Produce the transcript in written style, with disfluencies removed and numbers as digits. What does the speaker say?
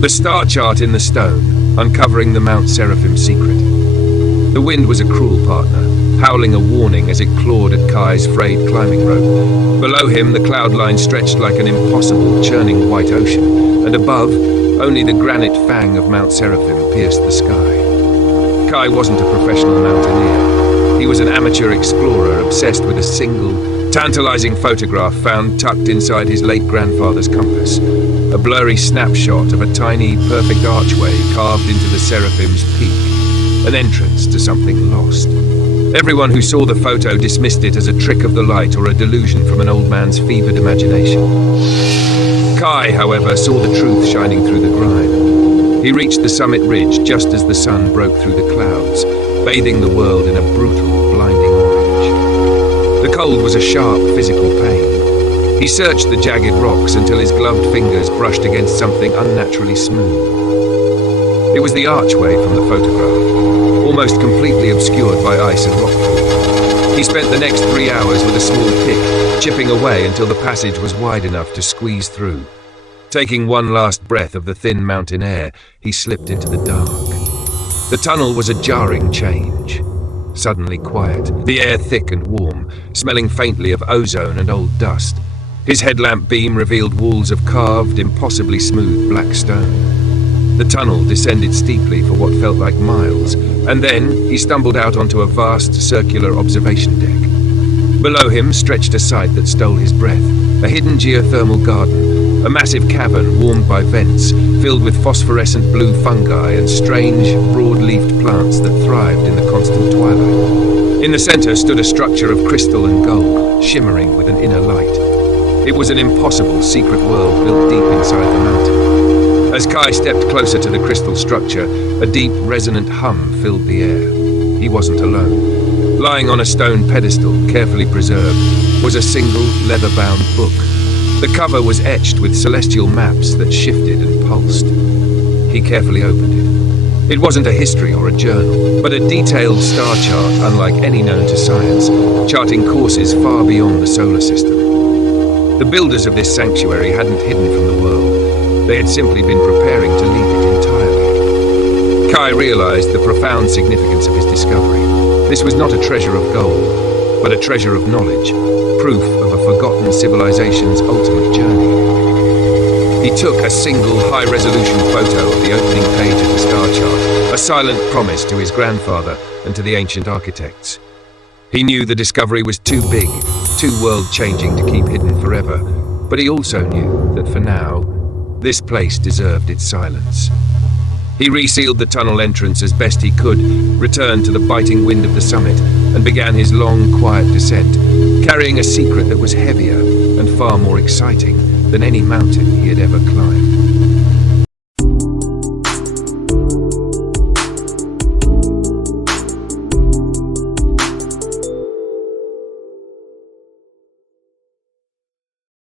The star chart in the stone, uncovering the Mount Seraphim secret. The wind was a cruel partner, howling a warning as it clawed at Kai's frayed climbing rope. Below him, the cloud line stretched like an impossible, churning white ocean, and above, only the granite fang of Mount Seraphim pierced the sky. Kai wasn't a professional mountaineer. He was an amateur explorer obsessed with a single, tantalizing photograph found tucked inside his late grandfather's compass. A blurry snapshot of a tiny, perfect archway carved into the Seraphim's peak, an entrance to something lost. Everyone who saw the photo dismissed it as a trick of the light or a delusion from an old man's fevered imagination. Kai, however, saw the truth shining through the grime. He reached the summit ridge just as the sun broke through the clouds, bathing the world in a brutal, blinding orange. The cold was a sharp, physical pain. He searched the jagged rocks until his gloved fingers brushed against something unnaturally smooth. It was the archway from the photograph, almost completely obscured by ice and rockfall. He spent the next 3 hours with a small pick, chipping away until the passage was wide enough to squeeze through. Taking one last breath of the thin mountain air, he slipped into the dark. The tunnel was a jarring change. Suddenly quiet, the air thick and warm, smelling faintly of ozone and old dust. His headlamp beam revealed walls of carved, impossibly smooth black stone. The tunnel descended steeply for what felt like miles, and then he stumbled out onto a vast circular observation deck. Below him stretched a sight that stole his breath, a hidden geothermal garden, a massive cavern warmed by vents, filled with phosphorescent blue fungi and strange, broad-leafed plants that thrived in the constant twilight. In the center stood a structure of crystal and gold, shimmering with an inner light. It was an impossible secret world built deep inside the mountain. As Kai stepped closer to the crystal structure, a deep, resonant hum filled the air. He wasn't alone. Lying on a stone pedestal, carefully preserved, was a single, leather-bound book. The cover was etched with celestial maps that shifted and pulsed. He carefully opened it. It wasn't a history or a journal, but a detailed star chart unlike any known to science, charting courses far beyond the solar system. The builders of this sanctuary hadn't hidden from the world. They had simply been preparing to leave it entirely. Kai realized the profound significance of his discovery. This was not a treasure of gold, but a treasure of knowledge, proof of a forgotten civilization's ultimate journey. He took a single high-resolution photo of the opening page of the star chart, a silent promise to his grandfather and to the ancient architects. He knew the discovery was too big, too world-changing to keep hidden forever, but he also knew that for now, this place deserved its silence. He resealed the tunnel entrance as best he could, returned to the biting wind of the summit, and began his long, quiet descent, carrying a secret that was heavier and far more exciting than any mountain he had ever climbed.